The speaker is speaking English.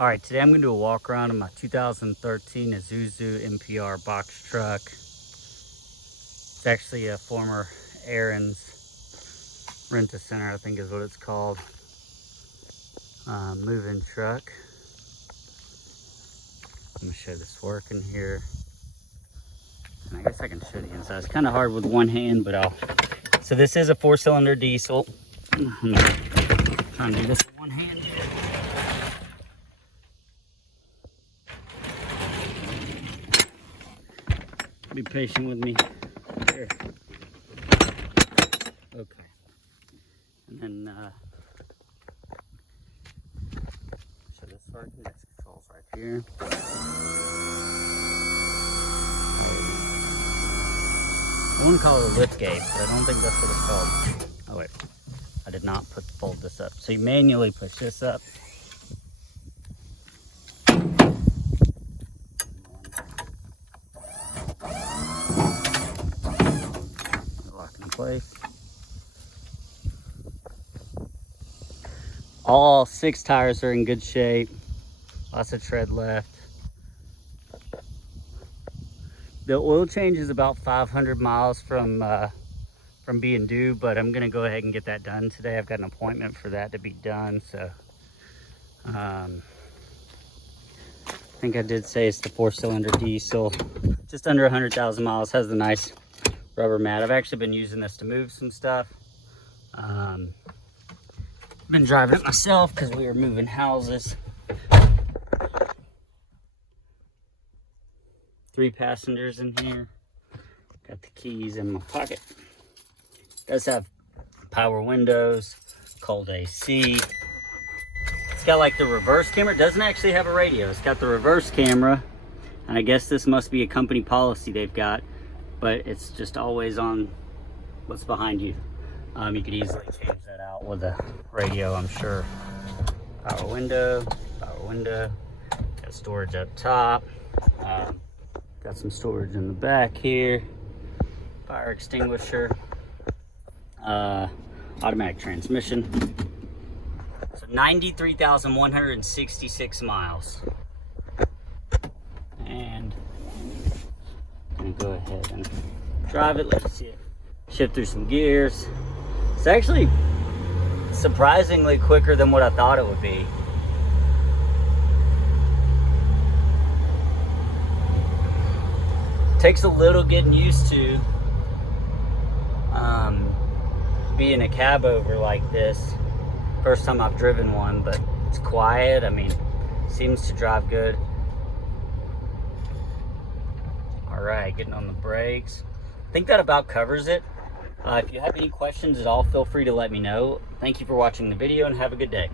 All right, today I'm going to do a walk around in my 2013 Isuzu NPR Box Truck. It's actually a former Aaron's Rent-A-Center, I think is what it's called. Moving truck. I'm going to show this working here. And I guess I can show the inside. It's kind of hard with one hand, but I'll... So this is a 4-cylinder diesel. I'm trying to do this with one hand. Be patient with me here. Okay. And then so this working, this controls right here. I want to call it a lift gate, but I don't think that's what it's called. Oh wait, I did not fold this up. So you manually push this up. Place. All 6 tires are in good shape. Lots of tread left. The oil change is about 500 miles from being due, but I'm gonna go ahead and get that done today. I've got an appointment for that to be done. So I think I did say it's the 4-cylinder diesel. Just under 100,000 miles. Has the nice rubber mat. I've actually been using this to move some stuff. Been driving it myself because we were moving houses. 3 passengers in here. Got the keys in my pocket. Does have power windows, cold AC. It's got like the reverse camera. It doesn't actually have a radio. It's got the reverse camera, and I guess this must be a company policy they've got, but it's just always on what's behind you. You could easily change that out with a radio, I'm sure. Power window, got storage up top. Got some storage in the back here. Fire extinguisher. Automatic transmission. So 93,166 miles. And I'm gonna go ahead and drive it. Let's see it. Shift through some gears. It's actually surprisingly quicker than what I thought it would be. Takes a little getting used to being a cab over like this. First time I've driven one, but it's quiet. I mean, seems to drive good. All right, getting on the brakes. I think that about covers it. If you have any questions at all, feel free to let me know. Thank you for watching the video and have a good day.